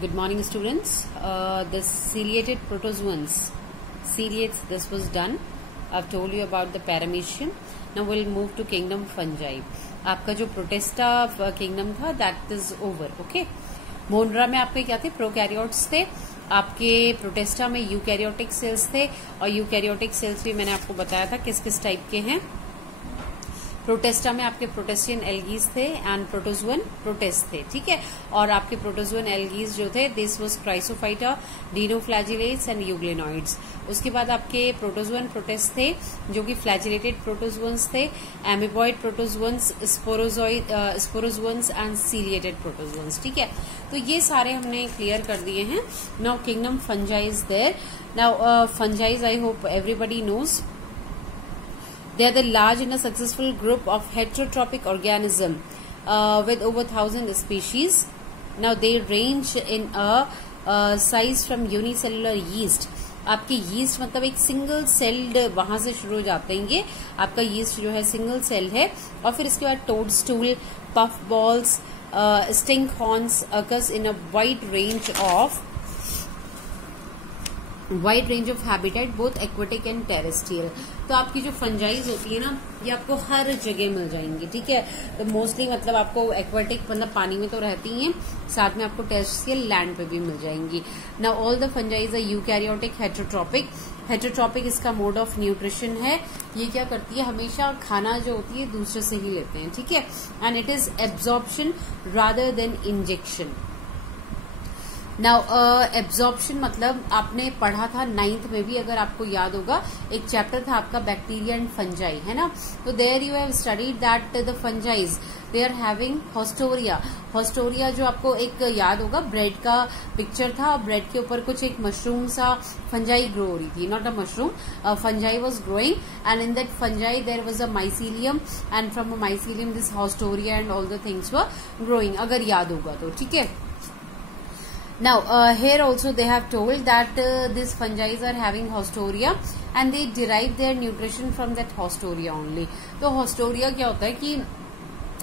Good morning, students. The ciliated protozoans, ciliates, this was done. I've told you about the paramecium. Now we'll move to kingdom fungi. आपका जो Protista kingdom था that is over. Okay. मोनरा में आपके क्या थे? Prokaryotes थे. आपके Protista में यूकैरियोटिक सेल्स थे और यूकैरियोटिक सेल्स भी मैंने आपको बताया था किस किस टाइप के हैं. प्रोटेस्टा में आपके प्रोटेस्टियन एल्गीज थे एंड प्रोटोजुअन प्रोटेस्ट थे. ठीक है. और आपके प्रोटोजुअन एल्गीज जो थे this was Chrysophyta, dinoflagellates and euglenoids. उसके बाद आपके प्रोटोजुअन प्रोटेस्ट थे जो कि फ्लैजिलेटेड प्रोटोजुअन्स थे, एमिबॉइड प्रोटोजुअन्स, स्पोरोजुअन्स एंड सीलिएटेड प्रोटोजुअन्स. ठीक है. तो ये सारे हमने क्लियर कर दिए हैं. Now kingdom fungi is there. Now fungis I hope everybody knows. They are the large and a successful group of heterotrophic organism with over 1,000 species. Now they range in a size from unicellular yeast. आपके yeast मतलब एक single celled वहां से शुरू हो जाते हैं. ये आपका yeast जो है सिंगल सेल है. और फिर इसके बाद toadstool, puff balls, stink horns occurs in a wide range of habitat both aquatic and terrestrial. तो आपकी जो फंजाइज होती है ना ये आपको हर जगह मिल जाएंगी. ठीक है. तो मोस्टली मतलब आपको एक्वाटिक मतलब पानी में तो रहती हैं, साथ में आपको टेरेस्ट्रियल लैंड पे भी मिल जाएंगी. Now all the fungis are eukaryotic heterotrophic. Heterotrophic इसका मोड ऑफ न्यूट्रिशन है. ये क्या करती है, हमेशा खाना जो होती है दूसरे से ही लेते हैं. ठीक है. And it is absorption rather than injection. Now absorption मतलब आपने पढ़ा था 9th में भी, अगर आपको याद होगा, एक चैप्टर था आपका बैक्टीरिया एंड फंजाई, है ना. तो there you have studied that the fungis they are having haustoria. Haustoria जो आपको एक याद होगा, ब्रेड का पिक्चर था और ब्रेड के ऊपर कुछ एक मशरूम सा फंजाई ग्रो हो रही थी. Not a mushroom, fungi was growing and in that fungi there was a mycelium and from a mycelium this haustoria and all the things were growing, अगर याद होगा तो. ठीक है. Now here also they have told that these fungi are having haustoria and they derive their nutrition from that haustoria only. तो haustoria क्या होता है कि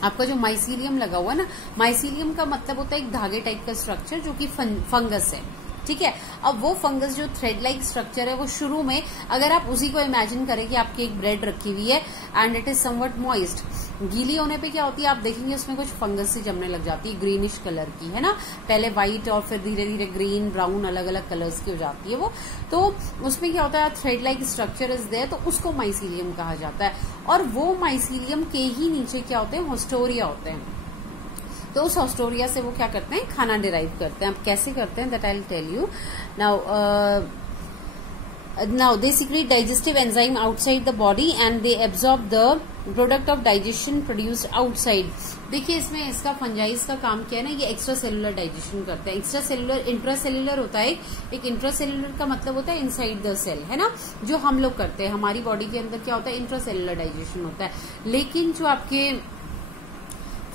आपका जो माइसीलियम लगा हुआ है ना, माइसीलियम का मतलब होता है एक धागे टाइप का स्ट्रक्चर जो कि फंगस है. ठीक है. अब वो फंगस जो थ्रेड लाइक स्ट्रक्चर है वो शुरू में, अगर आप उसी को इमेजिन करें कि आपकी एक ब्रेड रखी हुई है and it is somewhat moist, गीली होने पे क्या होती है आप देखेंगे उसमें कुछ फंगस सी जमने लग जाती है, ग्रीनिश कलर की, है ना. पहले व्हाइट और फिर धीरे धीरे ग्रीन, ब्राउन, अलग अलग कलर्स की हो जाती है वो. तो उसमें क्या होता है, thread like structure is there, तो उसको माइसीलियम कहा जाता है. और वो माइसीलियम के ही नीचे क्या होते हैं, हॉस्टोरिया होते हैं. तो उस हॉस्टोरिया से वो क्या करते हैं, खाना डिराइव करते हैं. अब कैसे करते हैं that I will tell you. Now they secrete digestive enzyme outside the body and they absorb the product of digestion produced outside. देखिए इसमें इसका फंजाइज का काम क्या है ना, ये एक्स्ट्रा सेलुलर डाइजेशन करते हैं. एक्स्ट्रा सेलुलर, इंट्रा सेलुलर होता है एक इंट्रा सेलुलर का मतलब होता है इनसाइड द सेल, है ना. जो हम लोग करते हैं हमारी बॉडी के अंदर क्या होता है, इंट्रा सेलुलर डाइजेशन होता है. लेकिन जो आपके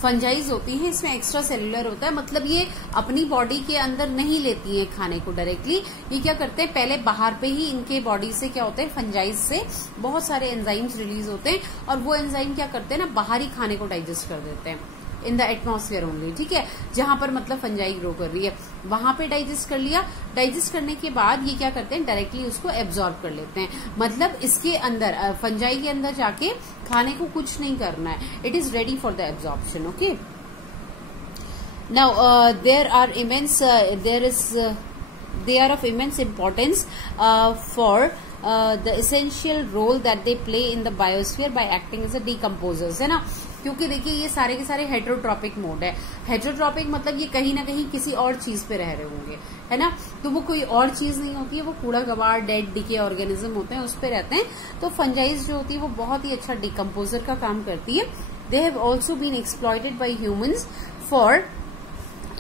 फंजाइज होती हैं इसमें एक्स्ट्रा सेलुलर होता है, मतलब ये अपनी बॉडी के अंदर नहीं लेती हैं खाने को डायरेक्टली. ये क्या करते हैं, पहले बाहर पे ही इनके बॉडी से क्या होते हैं, फंजाइज से बहुत सारे एंजाइम्स रिलीज होते हैं और वो एंजाइम क्या करते हैं ना, बाहर ही खाने को डाइजेस्ट कर देते हैं इन द एटमॉस्फेयर ओनली. ठीक है. जहां पर मतलब फंजाई ग्रो कर रही है वहां पे डाइजेस्ट कर लिया. डाइजेस्ट करने के बाद ये क्या करते हैं, डायरेक्टली उसको एब्जॉर्ब कर लेते हैं. मतलब इसके अंदर फंजाई के अंदर जाके खाने को कुछ नहीं करना है, it is ready for the absorption. Okay. Now there are immense they are of immense importance for the essential role that they play in the biosphere by acting as a decomposers, है ना. क्योंकि देखिए ये सारे के सारे heterotrophic mode है. Heterotrophic मतलब ये कहीं ना कहीं किसी और चीज पे रह रहे होंगे, है ना. तो वो कोई और चीज नहीं होती है, वो कूड़ा कबाड़, डेड, डिके ऑर्गेनिज्म होते हैं, उस पे रहते हैं. तो फंजाइज जो होती है वो बहुत ही अच्छा डिकम्पोजर का काम करती है. They have also been exploited by humans for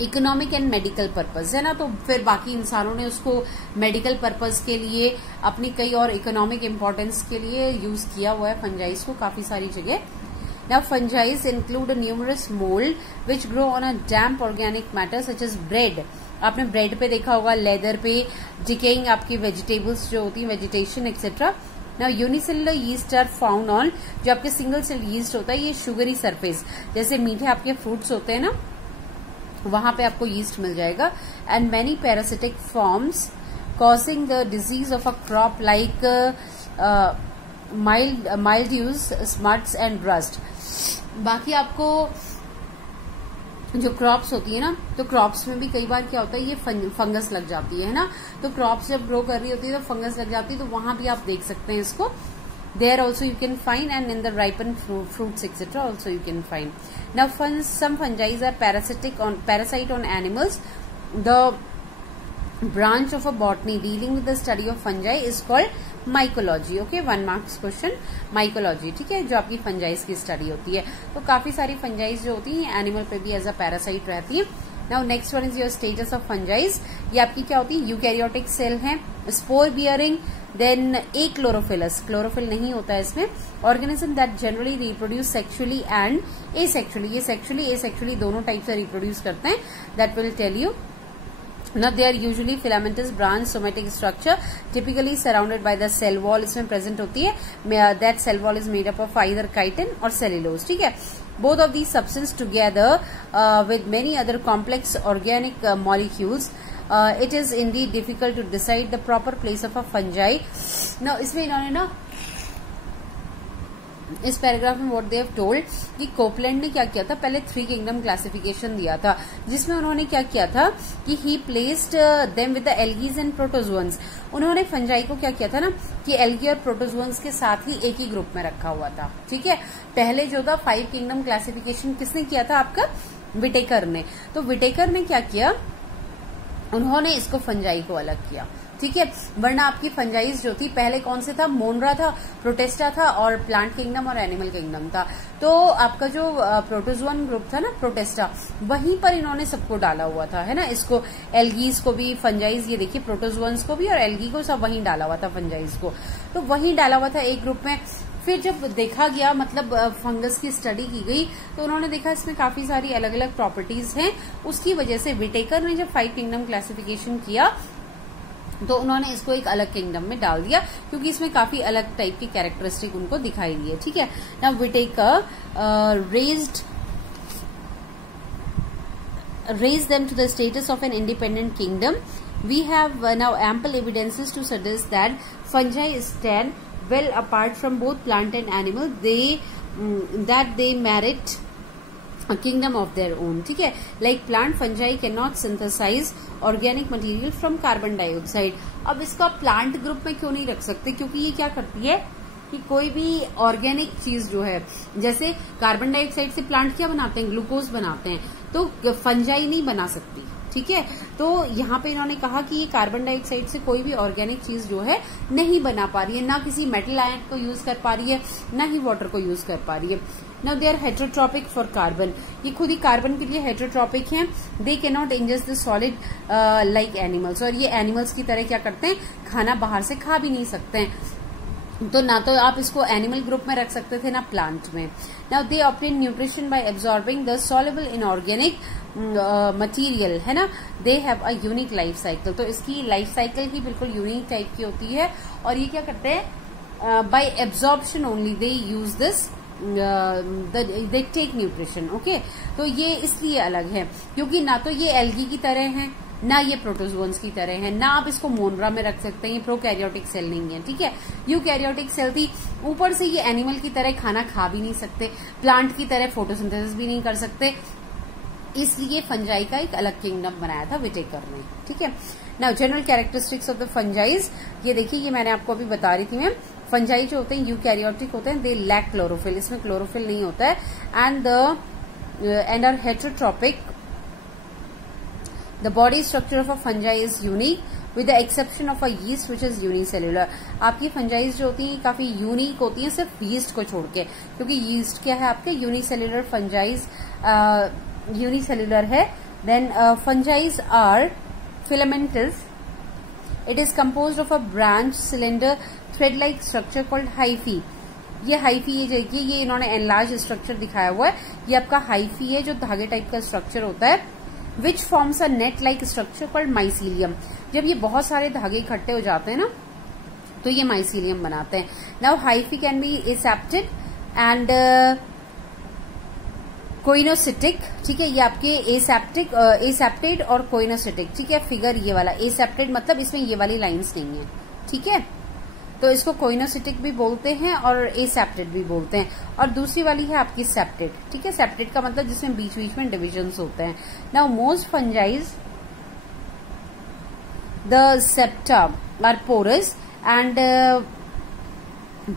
economic and medical purpose, है ना. तो फिर बाकी इंसानों ने उसको मेडिकल पर्पज के लिए, अपनी कई और इकोनॉमिक इम्पोर्टेंस के लिए यूज किया हुआ है फंजाइज को काफी सारी जगह. Now fungis include numerous mould which grow on a damp organic matter such as bread. आपने ब्रेड पे देखा होगा, लेदर पे, डिकेइंग आपकी वेजिटेबल्स जो होती है, vegetation etcetera. Now unicellular yeast are found on, जो आपके सिंगल सेल यीस्ट होता है ये शुगरी सरफेस, जैसे मीठे आपके फ्रूट्स होते हैं ना, वहां पे आपको यीस्ट मिल जाएगा। And many parasitic forms causing the disease of a crop like mildews, smuts and rust. बाकी आपको जो क्रॉप्स होती है ना, तो क्रॉप्स में भी कई बार क्या होता है, ये फंगस लग जाती है ना, तो क्रॉप्स जब ग्रो कर रही होती है तो फंगस लग जाती है, तो वहां भी आप देख सकते हैं इसको। There also you can find and in the ripen fruits etcetera also you can find. Now some fungis are parasite on animals. The branch of a botany dealing with the study of fungi is called mycology. Okay, 1 marks question mycology, ठीक है, जो आपकी fungi की study होती है। तो काफी सारी फंजाइज जो होती है एनिमल पे भी एज अ पैरासाइट रहती है। Now next one is your status of fungis. ये आपकी क्या होती है, यूकैरियोटिक सेल है, spore bearing, then achlorophyllous, chlorophyll नहीं होता है इसमें। Organism that generally reproduce sexually and asexually, ये सेक्सुअली एसेक्सुअली दोनों टाइप से रिप्रोड्यूस करते हैं, that will tell you. Now they are usually filamentous branch somatic structure typically surrounded by the cell wall, इसमें present होती है। That cell wall is made up of either chitin or cellulose, ठीक है। Both of these substances together with many other complex organic molecules, it is indeed difficult to decide the proper place of a fungi. Now इसमें इन्होंने ना इस paragraph में what they have told कि Copeland ने क्या किया था, पहले 3 किंगडम क्लासिफिकेशन दिया था, जिसमें उन्होंने क्या किया था कि ही placed them with the algae and protozoans. उन्होंने फंजाई को क्या किया था ना कि एल्गी और प्रोटोजोअन्स के साथ ही एक ही ग्रुप में रखा हुआ था, ठीक है। पहले जो था 5 किंगडम क्लासिफिकेशन किसने किया था, आपका विटेकर ने। तो विटेकर ने क्या किया, उन्होंने इसको फंजाई को अलग किया, ठीक है। वरना आपकी फंजाइज जो थी पहले कौन से था, मोनरा था, प्रोटेस्टा था और प्लांट किंगडम और एनिमल किंगडम था। तो आपका जो प्रोटोजोअन ग्रुप था ना, प्रोटेस्टा, वहीं पर इन्होंने सबको डाला हुआ था, है ना। इसको एल्गीज को भी फंजाइज, ये देखिए प्रोटोजोअन्स को भी और एल्गी को सब वहीं डाला हुआ था, फंजाइज को तो वहीं डाला हुआ था एक ग्रुप में। फिर जब देखा गया, मतलब फंगस की स्टडी की गई, तो उन्होंने देखा इसमें काफी सारी अलग अलग प्रॉपर्टीज हैं। उसकी वजह से विटेकर ने जब 5 किंगडम क्लासिफिकेशन किया तो उन्होंने इसको एक अलग किंगडम में डाल दिया, क्योंकि इसमें काफी अलग टाइप की कैरेक्टरिस्टिक उनको दिखाई दी है, ठीक है। Now Whittaker raised them to the status of an independent kingdom. We have now ample evidences to suggest that fungi stand well apart from both plant and animal. That they merit a kingdom of their own, ठीक है। Like plant fungi cannot synthesize organic material from carbon dioxide. अब इसको आप plant group में क्यों नहीं रख सकते, क्योंकि ये क्या करती है कि कोई भी ऑर्गेनिक चीज जो है, जैसे कार्बन डाइऑक्साइड से प्लांट क्या बनाते हैं, ग्लूकोज बनाते हैं, तो फंजाई नहीं बना सकती, ठीक है। तो यहाँ पे इन्होंने कहा कि ये कार्बन डाइऑक्साइड से कोई भी ऑर्गेनिक चीज जो है नहीं बना पा रही है, ना किसी मेटल आयन को यूज कर पा रही है, ना ही वाटर को यूज कर पा रही है। Now they are heterotrophic for carbon, ये खुद ही कार्बन के लिए हेटेरोट्रॉपिक हैं। They can not ingest the solid like animals, और ये एनिमल्स की तरह क्या करते हैं, खाना बाहर से खा भी नहीं सकते हैं। तो ना तो आप इसको एनिमल ग्रुप में रख सकते थे ना प्लांट में। Now they obtain nutrition bye absorbing the soluble inorganic material, है ना। They have a unique life cycle, तो इसकी लाइफ साइकिल ही बिल्कुल यूनिक टाइप की होती है। और ये क्या करते हैं, by absorption only they use this, they take nutrition, okay. तो ये इसलिए अलग है क्योंकि ना तो ये एल्गी की तरह है, ना ये प्रोटोजोन्स की तरह है, ना आप इसको मोनरा में रख सकते हैं, ये प्रोकैरियोटिक सेल नहीं है, ठीक है। यूकैरियोटिक सेल थी, ऊपर से ये एनिमल की तरह खाना खा भी नहीं सकते, प्लांट की तरह फोटोसिंथेसिस भी नहीं कर सकते, इसलिए फंजाई का एक अलग किंगडम बनाया था विटेकर ने, ठीक है। Now general characteristics of the fungi, ये देखिए, ये मैंने आपको अभी बता रही थी मैं, फंजाई जो होते हैं यूकैरियोटिक होते हैं, दे लैक क्लोरोफिल, इसमें क्लोरोफिल नहीं होता है, and are heterotrophic. The body structure of a fungi is unique with the exception of a yeast which is unicellular. आपकी फंजाइज जो होती हैं काफी यूनिक होती हैं सिर्फ यीस्ट को छोड़ के, क्योंकि यीस्ट क्या है आपके यूनिसेल्युलर फंजाइज, यूनिसेल्युलर है। Then fungis are filamentous, it is composed of a branch cylinder thread like structure called hyphae. ये हाइफी, ये देखिए, ये इन्होंने एनलार्ज स्ट्रक्चर दिखाया हुआ है, ये आपका हाइफी है जो धागे टाइप का स्ट्रक्चर होता है, which forms a net like structure called mycelium. जब ये बहुत सारे धागे इकट्ठे हो जाते हैं ना, तो ये माइसीलियम बनाते हैं। Now hyphae can be aseptate and coenocytic, ठीक है, ये आपके एसेप्टेड और कोइनोसिटिक, ठीक है। फिगर ये वाला एसेप्टेड मतलब इसमें ये वाली लाइंस नहीं है, ठीक है, तो इसको कोइनोसिटिक भी बोलते हैं और एसेप्टेड भी बोलते हैं। और दूसरी वाली है आपकी सेप्टेड, ठीक है। सेप्टेड का मतलब जिसमें बीच बीच में डिविजन्स होते हैं। Now most fungis the septa are porous and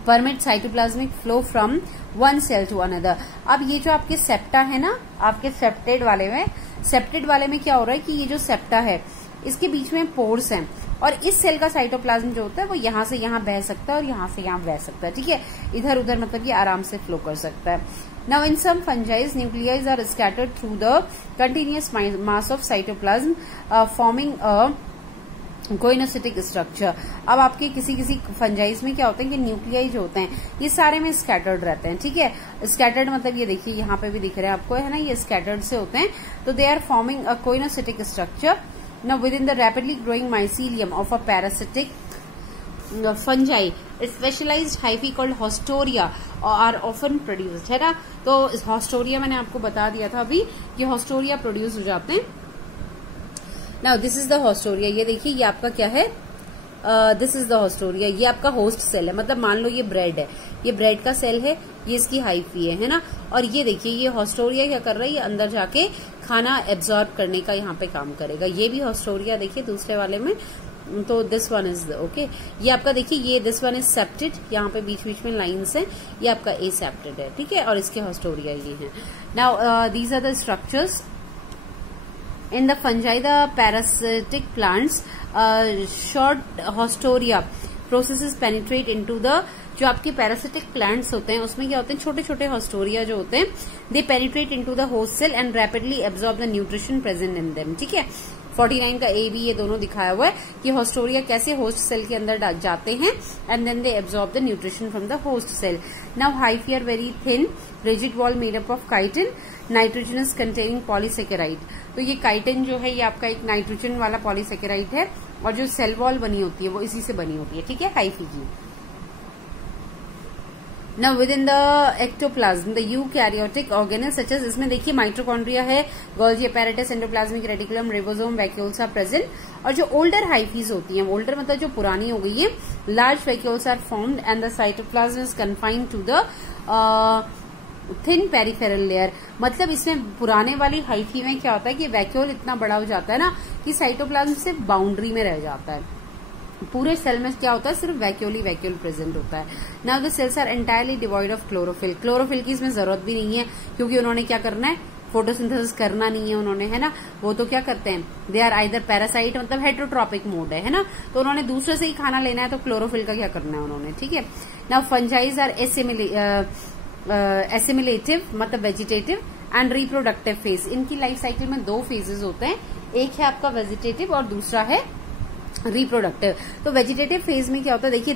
permit cytoplasmic flow from one cell to another. अब ये जो आपके सेप्टा है ना, आपके सेप्टेड वाले में क्या हो रहा है कि ये जो सेप्टा है इसके बीच में पोर्स हैं और इस सेल का साइटोप्लाज्म जो होता है वो यहां से यहां बह सकता है और यहां से यहां बह सकता है, ठीक है, इधर उधर मतलब ये आराम से फ्लो कर सकता है। Now in some fungi nuclei are scattered through the continuous mass of cytoplasm forming a coenocytic structure. अब आपके किसी किसी फंजाइज में क्या होता है कि न्यूक्लियाई जो होते हैं ये सारे में स्कैटर्ड रहते हैं, ठीक है। स्कैटर्ड मतलब ये देखिए यहाँ पे भी दिख रहा है आपको, है ना, ये स्कैटर्ड से होते हैं, तो they are forming a coenocytic structure. Now within the rapidly growing mycelium of a parasitic fungi specialized hyphae called haustoria are often produced, है ना। तो हॉस्टोरिया मैंने आपको बता दिया था अभी कि हॉस्टोरिया प्रोड्यूस हो जाते हैं। Now this is the haustoria, ये देखिए ये आपका क्या है, दिस इज द हॉस्टोरिया, ये आपका होस्ट सेल है, मतलब मान लो ये ब्रेड है, ये ब्रेड का सेल है, ये इसकी हाइफी है ना। और ये देखिए ये हॉस्टोरिया क्या कर रहा है, ये अंदर जाके खाना एब्जॉर्ब करने का यहाँ पे काम करेगा। ये भी हॉस्टोरिया देखिए दूसरे वाले में, तो दिस वन इज ओके। ये आपका देखिए ये दिस वन इज सेप्टेड, यहाँ पे बीच बीच में लाइंस है, ये आपका एसेप्टेड है, ठीक है, और इसके हॉस्टोरिया ये है। Now these are the structures in the fungi, the parasitic plants, short haustoria processes penetrate into the, जो आपके पैरासिटिक प्लांट्स होते हैं उसमें क्या होते हैं, छोटे छोटे हॉस्टोरिया जो होते हैं, they penetrate into the host cell and rapidly absorb the nutrition present in them, ठीक है। 49 का ए बी ये दोनों दिखाया हुआ है कि हॉस्टोरिया कैसे होस्ट सेल के अंदर जाते हैं and then they absorb the nutrition from the host cell. Now hyphae are very thin rigid wall made up of chitin nitrogenous containing polysaccharide. तो ये काइटिन जो है ये आपका एक नाइट्रोजन वाला पॉलीसेकेराइड है और जो सेल वॉल बनी होती है वो इसी से बनी होती है, ठीक है, हाइफी की। Now within the ectoplasm, the eukaryotic organelles such as, इसमें देखिए माइटोकॉन्ड्रिया है, Golgi apparatus, endoplasmic reticulum, ribosome, vacuoles are present. और जो ओल्डर हाइफीज होती हैं, ओल्डर मतलब जो पुरानी हो गई है, large vacuoles are formed and the cytoplasm is confined to the thin peripheral layer. मतलब इसमें पुराने वाली हाइफी में क्या होता है कि वैक्यूल इतना बड़ा हो जाता है ना कि साइटोप्लाज्म सिर्फ बाउंड्री में रह जाता है, पूरे सेल में क्या होता है सिर्फ वैक्यूल ही वैक्यूल प्रेजेंट होता है। Now the cells are entirely devoid of chlorophyll. Chlorophyll की इसमें जरूरत भी नहीं है क्योंकि उन्होंने क्या करना है, फोटोसिंथेसिस करना नहीं है उन्होंने, है ना। वो तो क्या करते हैं, दे आर आइदर पैरासाइट, मतलब हेट्रोट्रॉपिक मोड है ना, तो उन्होंने दूसरे से ही खाना लेना है, तो क्लोरोफिल का क्या करना है उन्होंने, ठीक है। नाउ फंजाइज आर एसिमिलेटिव मतलब वेजिटेटिव एंड रिप्रोडक्टिव फेज। इनकी लाइफ साइकिल में दो फेजेस होते हैं, एक है आपका वेजिटेटिव और दूसरा है रिप्रोडक्टिव। तो वेजिटेटिव फेज में क्या होता है, देखिए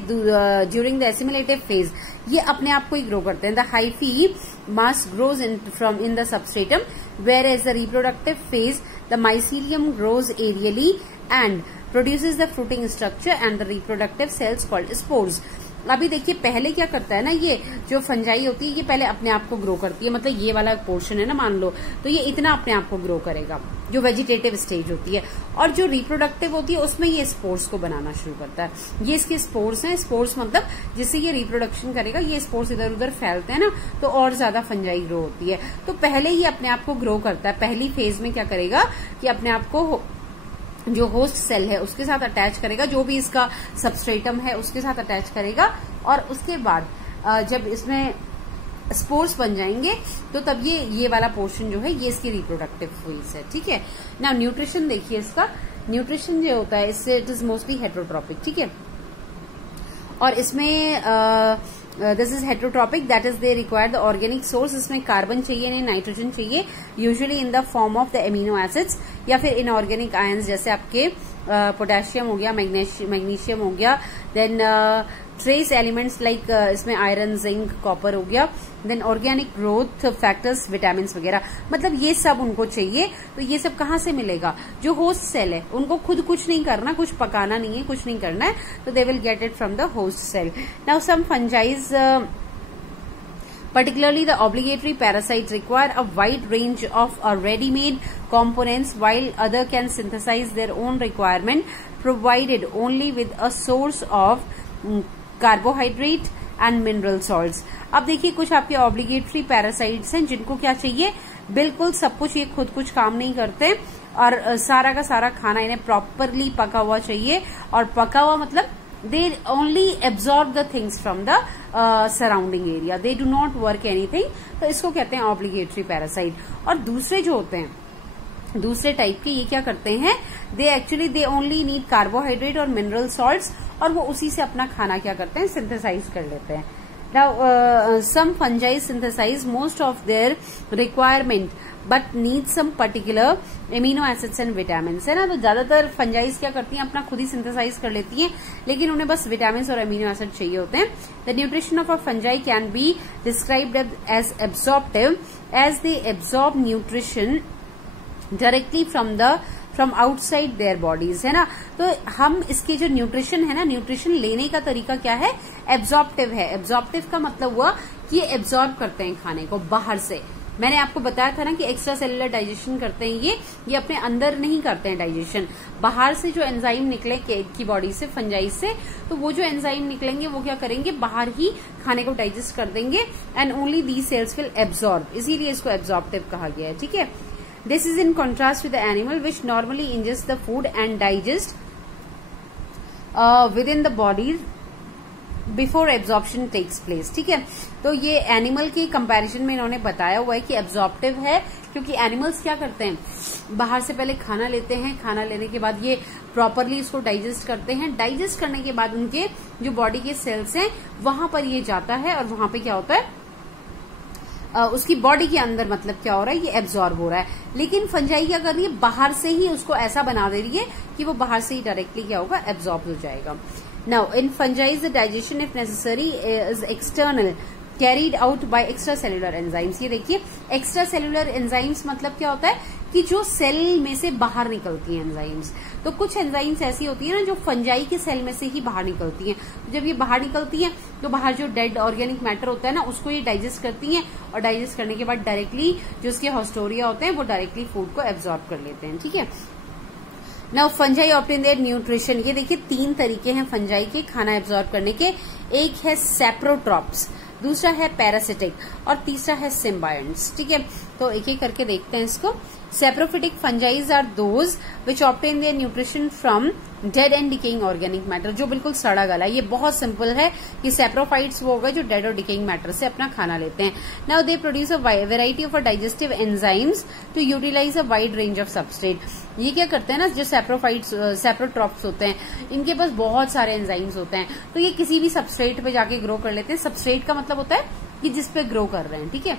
ड्यूरिंग द एसिमिलेटिव फेज ये अपने आप को ही ग्रो करते हैं। The hyphae mass grows from in the substratum, whereas the reproductive phase the mycelium grows aerially and produces the fruiting structure and the reproductive cells called spores. अभी देखिए पहले क्या करता है ना, ये जो फंजाई होती है ये पहले अपने आप को ग्रो करती है, मतलब ये वाला पोर्शन है ना मान लो, तो ये इतना अपने आप को ग्रो करेगा, जो वेजिटेटिव स्टेज होती है। और जो रिप्रोडक्टिव होती है उसमें ये स्पोर्स को बनाना शुरू करता है। ये इसके स्पोर्स हैं, स्पोर्स मतलब जिससे ये रिप्रोडक्शन करेगा, ये स्पोर्स इधर उधर फैलते हैं ना, तो और ज्यादा फंजाई ग्रो होती है। तो पहले ही अपने आप को ग्रो करता है, पहली फेज में क्या करेगा कि अपने आप को जो होस्ट सेल है उसके साथ अटैच करेगा, जो भी इसका सबस्ट्रेटम है उसके साथ अटैच करेगा, और उसके बाद जब इसमें स्पोर्स बन जाएंगे तो तब ये वाला पोर्शन जो है ये इसकी रिप्रोडक्टिव फेज है, ठीक है ना। न्यूट्रिशन देखिए, इसका न्यूट्रिशन जो होता है इससे इट इज मोस्टली हेट्रोट्रॉपिक, ठीक है, और इसमें this is heterotrophic, that is they require the organic source. इसमें कार्बन चाहिए नहीं, नाइट्रोजन चाहिए, usually in the form of the amino acids या फिर इनऑर्गेनिक आयंस, जैसे आपके पोटेशियम हो गया, मैग्नीशियम हो गया, देन ट्रेस एलिमेंट्स लाइक इसमें आयरन, जिंक, कॉपर हो गया, then organic growth factors, vitamin वगैरह, मतलब ये सब उनको चाहिए। तो ये सब कहाँ से मिलेगा, जो होस्ट सेल है उनको खुद कुछ नहीं करना, कुछ पकाना नहीं है, कुछ नहीं करना है, तो they will get it from the host cell. Now some fungis Particularly, the obligatory parasites require a wide range of ready-made components, while other can synthesize their own requirement, provided only with a source of carbohydrate and mineral salts. अब देखिए कुछ आपके obligatory parasites हैं जिनको क्या चाहिए, बिल्कुल सब कुछ, ये खुद कुछ काम नहीं करते और सारा का सारा खाना इन्हें प्रॉपरली पका हुआ चाहिए, और पका हुआ मतलब they only absorb the things from the surrounding area, they do not work anything, तो इसको कहते हैं ऑब्लिगेटरी पैरासाइट। और दूसरे जो होते हैं, दूसरे टाइप के, ये क्या करते हैं, दे ओनली नीड कार्बोहाइड्रेट और मिनरल सॉल्ट्स, और वो उसी से अपना खाना क्या करते हैं, सिंथेसाइज कर लेते हैं। Now, some fungi synthesize most of their requirement, but need some particular amino acids and vitamins, है ना। तो ज्यादातर फंजाइज क्या करती हैं, अपना खुद ही सिंथेसाइज कर लेती हैं, लेकिन उन्हें बस विटामिन और अमीनो एसिड चाहिए होते हैं। The nutrition of a fungi can be described as absorptive, as they absorb nutrition directly from outside their bodies, है ना। तो हम इसके जो न्यूट्रिशन है ना, न्यूट्रिशन लेने का तरीका क्या है, एब्जॉर्प्टिव है। एब्जॉर्प्टिव का मतलब हुआ कि ये एब्जॉर्ब करते हैं खाने को बाहर से। मैंने आपको बताया था ना कि एक्स्ट्रा सेलुलर डाइजेशन करते हैं, ये अपने अंदर नहीं करते हैं डाइजेशन, बाहर से जो एंजाइम निकले की बॉडी से, फंजाई से, तो वो जो एंजाइम निकलेंगे वो क्या करेंगे, बाहर ही खाने को डाइजेस्ट कर देंगे, and only the cells will absorb, इसीलिए इसको एब्जॉर्प्टिव कहा गया है, ठीक है। This is in contrast with the animal which normally ingests the food and digest within the body before absorption takes place, ठीक है। तो ये एनिमल के कंपैरिजन में इन्होंने बताया हुआ है कि एब्जॉर्प्टिव है, क्योंकि एनिमल्स क्या करते हैं, बाहर से पहले खाना लेते हैं, खाना लेने के बाद ये प्रॉपरली इसको डाइजेस्ट करते हैं, डाइजेस्ट करने के बाद उनके जो बॉडी के सेल्स हैं वहां पर ये जाता है, और वहां पे क्या होता है, उसकी बॉडी के अंदर मतलब क्या हो रहा है, ये एब्जॉर्ब हो रहा है। लेकिन फंजाई क्या कर रही है, बाहर से ही उसको ऐसा बना दे रही है कि वो बाहर से ही डायरेक्टली क्या होगा, एब्जॉर्ब हो जाएगा। Now in fungi the digestion if necessary is external, carried out by extra cellular enzymes. ये देखिए एक्स्ट्रा सेलुलर एंजाइम्स मतलब क्या होता है कि जो सेल में से बाहर निकलती हैं एंजाइम्स। तो कुछ एंजाइम्स ऐसी होती है ना जो फंजाई के सेल में से ही बाहर निकलती हैं। तो जब ये बाहर निकलती हैं तो बाहर जो डेड ऑर्गेनिक मैटर होता है ना उसको ये डाइजेस्ट करती हैं, और डाइजेस्ट करने के बाद डायरेक्टली जो उसके हॉस्टोरिया होते हैं वो डायरेक्टली फूड को एब्जॉर्ब कर लेते हैं, ठीक है। Now fungi obtain their nutrition, ये देखिए 3 तरीके हैं फंजाई के खाना एब्जॉर्ब करने के। एक है सैप्रोट्रॉप्स, दूसरा है पैरासिटिक, और तीसरा है सिम्बायंट्स, ठीक है। तो एक एक करके देखते हैं इसको। Saprophytic fungis are those which obtain their nutrition from dead and decaying organic matter, जो बिल्कुल सड़ा गला। ये बहुत सिंपल है कि सैप्रोफाइट्स वो होगा जो डेड और डिकेइंग मैटर से अपना खाना लेते हैं। Now they produce a variety of digestive enzymes to utilise a wide range of substrate. ये क्या करते हैं ना, जो सैप्रोट्रॉप्स होते हैं इनके पास बहुत सारे एंजाइम्स होते हैं, तो ये किसी भी सबस्ट्रेट पे जाके ग्रो कर लेते हैं। सबस्ट्रेट का मतलब होता है कि जिस पे ग्रो कर रहे हैं, ठीक है।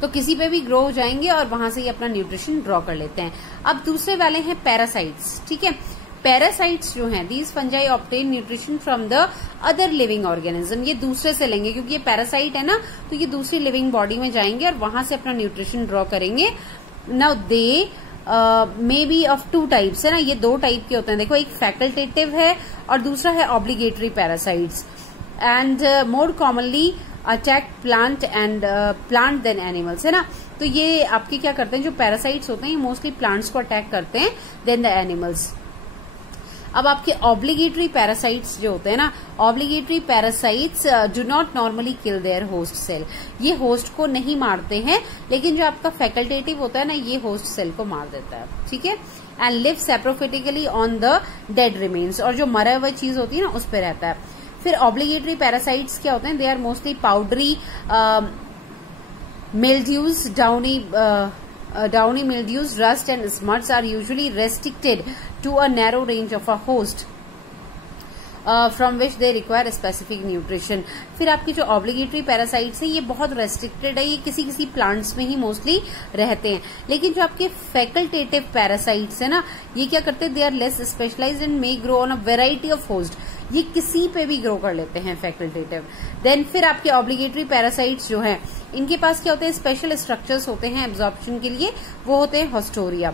तो किसी पे भी ग्रो हो जाएंगे और वहां से ये अपना न्यूट्रिशन ड्रॉ कर लेते हैं। अब दूसरे वाले हैं पैरासाइट्स, ठीक है। पैरासाइट्स जो हैं, these fungi obtain nutrition from the other living organism. ये दूसरे से लेंगे, क्योंकि ये पैरासाइट है ना, तो ये दूसरी लिविंग बॉडी में जाएंगे और वहां से अपना न्यूट्रिशन ड्रॉ करेंगे। Now they may be of 2 types, है ना। ये 2 टाइप के होते हैं, देखो, एक फैकल्टेटिव है और दूसरा है obligatory parasites, and more commonly attack plant than animals, है ना। तो ये आपके क्या करते हैं, जो पैरासाइट्स होते हैं ये मोस्टली प्लांट्स को अटैक करते हैं देन द एनिमल्स। अब आपके ऑब्लिगेटरी पैरासाइट्स जो होते हैं ना, obligatory parasites do not normally kill their host cell. ये होस्ट को नहीं मारते हैं, लेकिन जो आपका फैकल्टेटिव होता है ना, ये होस्ट सेल को मार देता है, ठीक है। And live saprophytically on the dead remains, और जो मरा हुआ चीज होती है ना उस पर रहता है। फिर ऑब्लिगेटरी पैरासाइट्स क्या होते हैं, they are mostly powdery mildews, downy mildews, rust and smuts are usually restricted to a narrow range of a host from which they require specific nutrition. फिर आपके जो ऑब्लिगेटरी पैरासाइट्स है ये बहुत रेस्ट्रिक्टेड है, ये किसी किसी प्लांट्स में ही मोस्टली रहते हैं। लेकिन जो आपके फैकल्टेटिव पैरासाइट्स है ना, ये क्या करते हैं, they are less specialised and may grow on a variety of host. ये किसी पे भी ग्रो कर लेते हैं फैकल्टेटिव। देन फिर आपके ऑब्लिगेटरी पैरासाइट्स जो हैं, इनके पास क्या होते हैं, स्पेशल स्ट्रक्चर्स होते हैं एब्जॉर्प्शन के लिए, वो होते हैं हॉस्टोरिया।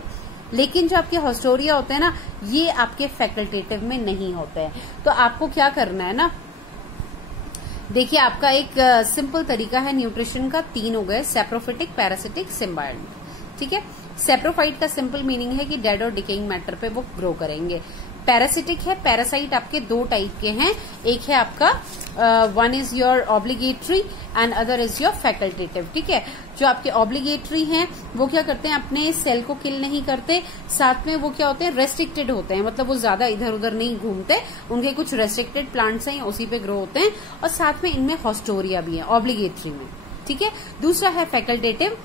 लेकिन जो आपके हॉस्टोरिया होते हैं ना, ये आपके फैकल्टेटिव में नहीं होते हैं। तो आपको क्या करना है ना, देखिए आपका एक सिंपल तरीका है न्यूट्रिशन का, 3 हो गए, सैप्रोफिटिक, पैरासिटिक, सिम्बायोटिक, ठीक है। सैप्रोफाइट का सिंपल मीनिंग है कि डेड और डिकेइंग मैटर पे वो ग्रो करेंगे। पैरासिटिक है, पैरासाइट आपके 2 टाइप के हैं, एक है आपका one is your obligatory and other is your facultative, ठीक है। जो आपके ऑब्लिगेटरी हैं वो क्या करते हैं, अपने सेल को किल नहीं करते, साथ में वो क्या होते हैं, रेस्ट्रिक्टेड होते हैं, मतलब वो ज्यादा इधर उधर नहीं घूमते, उनके कुछ रेस्ट्रिक्टेड प्लांट्स हैं उसी पे ग्रो होते हैं, और साथ में इनमें हॉस्टोरिया भी है ऑब्लिगेटरी में, ठीक है। दूसरा है फैकल्टेटिव।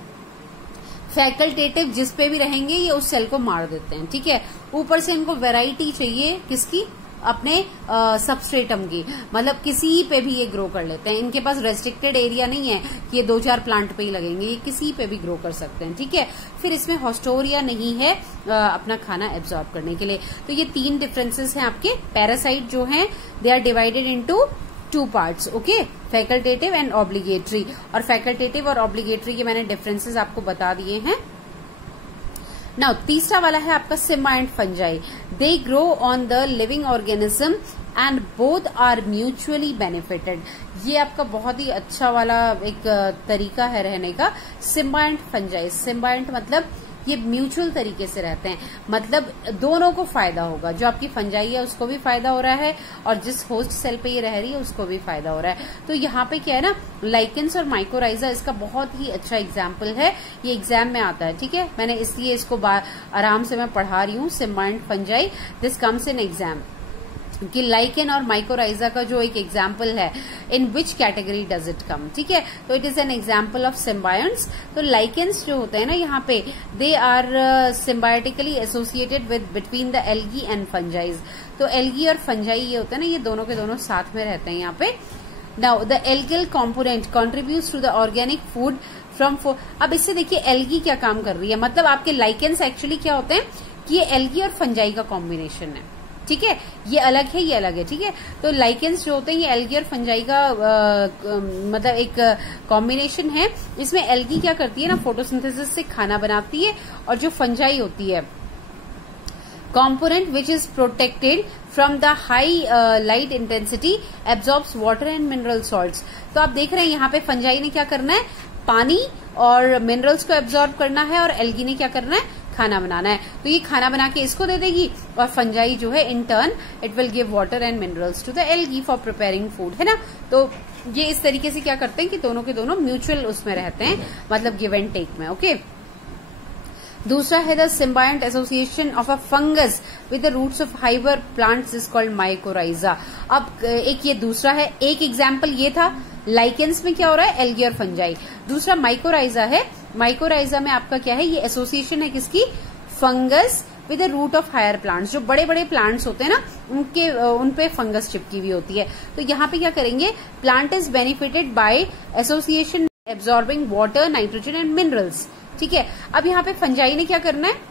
फैकल्टेटिव जिस पे भी रहेंगे ये उस सेल को मार देते हैं, ठीक है। ऊपर से इनको वैरायटी चाहिए किसकी, अपने सबस्ट्रेटम की, मतलब किसी पे भी ये ग्रो कर लेते हैं। इनके पास रेस्ट्रिक्टेड एरिया नहीं है कि ये 2-4 प्लांट पे ही लगेंगे, ये किसी पे भी ग्रो कर सकते हैं, ठीक है। फिर इसमें हॉस्टोरिया नहीं है अपना खाना एब्जॉर्ब करने के लिए। तो ये 3 डिफरेंसेस हैं आपके। पैरासाइट जो हैं they are divided into 2 parts, okay, facultative and obligatory. और फैकल्टेटिव और ऑब्लिगेटरी के मैंने डिफरेंसेस आपको बता दिए हैं। नाउ तीसरा वाला है आपका symbiont fungi. They grow on the living organism and both are mutually benefited. ये आपका बहुत ही अच्छा वाला एक तरीका है रहने का, सिम्बायोंट फंजाई। सिम्बायोंट मतलब ये म्यूचुअल तरीके से रहते हैं, मतलब दोनों को फायदा होगा, जो आपकी फंजाई है उसको भी फायदा हो रहा है और जिस होस्ट सेल पे ये रह रही है उसको भी फायदा हो रहा है। तो यहाँ पे क्या है ना, लाइकेंस और माइकोराइजा इसका बहुत ही अच्छा एग्जाम्पल है, ये एग्जाम में आता है, ठीक है। मैंने इसलिए इसको आराम से मैं पढ़ा रही हूँ, symbiont fungi, this comes in exam, कि लाइकेन और माइकोराइजा का जो एक एग्जाम्पल है, in which category does it come, ठीक है। तो it is an example of symbionts. तो लाइकेन्स जो होते हैं ना यहाँ पे, they are symbiotically associated with between the algae and fungi. तो एल्गी और फंजाई ये होते हैं ना, ये दोनों के दोनों साथ में रहते हैं यहाँ पे। Now the algal component contributes to the organic food from. अब इससे देखिए एल्गी क्या काम कर रही है, मतलब आपके लाइकेन्स एक्चुअली क्या होते हैं कि ये एल्गी और फंजाई का कॉम्बिनेशन है, ठीक है। ये अलग है, ये अलग है, ठीक है। तो लाइकेंस जो होते हैं ये एल्गी और फंजाई का मतलब एक कॉम्बिनेशन है। इसमें एल्गी क्या करती है ना, फोटोसिंथेसिस से खाना बनाती है, और जो फंजाई होती है component which is protected from the high light intensity absorbs water and mineral salts। तो आप देख रहे हैं यहाँ पे फंजाई ने क्या करना है, पानी और मिनरल्स को एब्जॉर्ब करना है, और एल्गी ने क्या करना है, खाना बनाना है। तो ये खाना बना के इसको दे देगी, और फंजाई जो है in turn it will give water and minerals to the algae for preparing food, है ना। तो ये इस तरीके से क्या करते हैं कि दोनों के दोनों म्यूचुअल उसमें रहते हैं, मतलब गिव एंड टेक में, ओके। दूसरा है the symbiont association of a fungus with the roots of higher plants is called mycorrhiza. अब एक ये दूसरा है, एक एग्जाम्पल ये था लाइकेंस में क्या हो रहा है, एल्गी और फंजाई। दूसरा माइकोराइजा है, माइकोराइजा में आपका क्या है, ये एसोसिएशन है किसकी, fungus with the root of higher plants. जो बड़े बड़े प्लांट्स होते हैं ना उन पे फंगस चिपकी हुई होती है। तो यहाँ पे क्या करेंगे, plant is benefited bye association absorbing water, nitrogen and minerals, ठीक है। अब यहाँ पे फंजाई ने क्या करना है,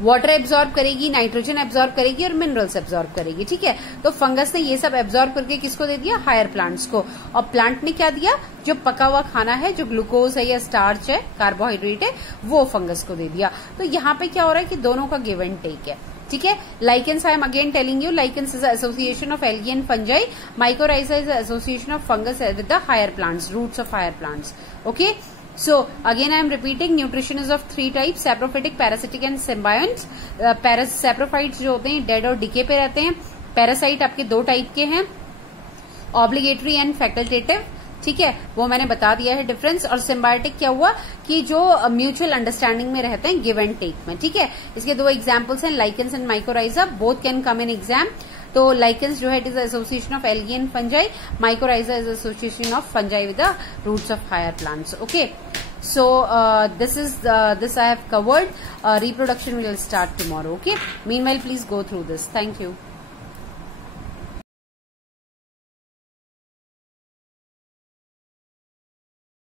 वाटर एब्जॉर्ब करेगी, नाइट्रोजन एब्जॉर्ब करेगी और मिनरल्स एब्जॉर्ब करेगी, ठीक है। तो फंगस ने ये सब एब्जॉर्ब करके किसको दे दिया, हायर प्लांट्स को, और प्लांट ने क्या दिया, जो पका हुआ खाना है, जो ग्लूकोज है या स्टार्च है, कार्बोहाइड्रेट है, वो फंगस को दे दिया। तो यहाँ पे क्या हो रहा है कि दोनों का गिव एंड टेक है, ठीक है। Lichens I am again telling you, lichens is association of algae and fungi, mycorrhiza is association of fungus with the higher plants, roots of higher plants, okay. So again I am repeating, nutrition is of 3 types, saprophytic, parasitic and symbionts। saprophytes जो होते हैं dead और decay पे रहते हैं। Parasite आपके 2 type के हैं, ऑब्लिगेटरी एंड फैकल्टेटिव, ठीक है, वो मैंने बता दिया है डिफरेंस। और सिम्बायोटिक क्या हुआ कि जो म्यूचुअल अंडरस्टैंडिंग में रहते हैं, गिव एंड टेक में, ठीक है। इसके 2 एग्जाम्पल्स हैं, lichens and mycorrhiza, both can come in exam. तो लाइकेंस जो है it is association of algae and fungi, mycorrhiza is association of fungi with the roots of higher plants, okay. So this I have covered. Reproduction will start tomorrow, okay. Meanwhile please go through this. Thank you.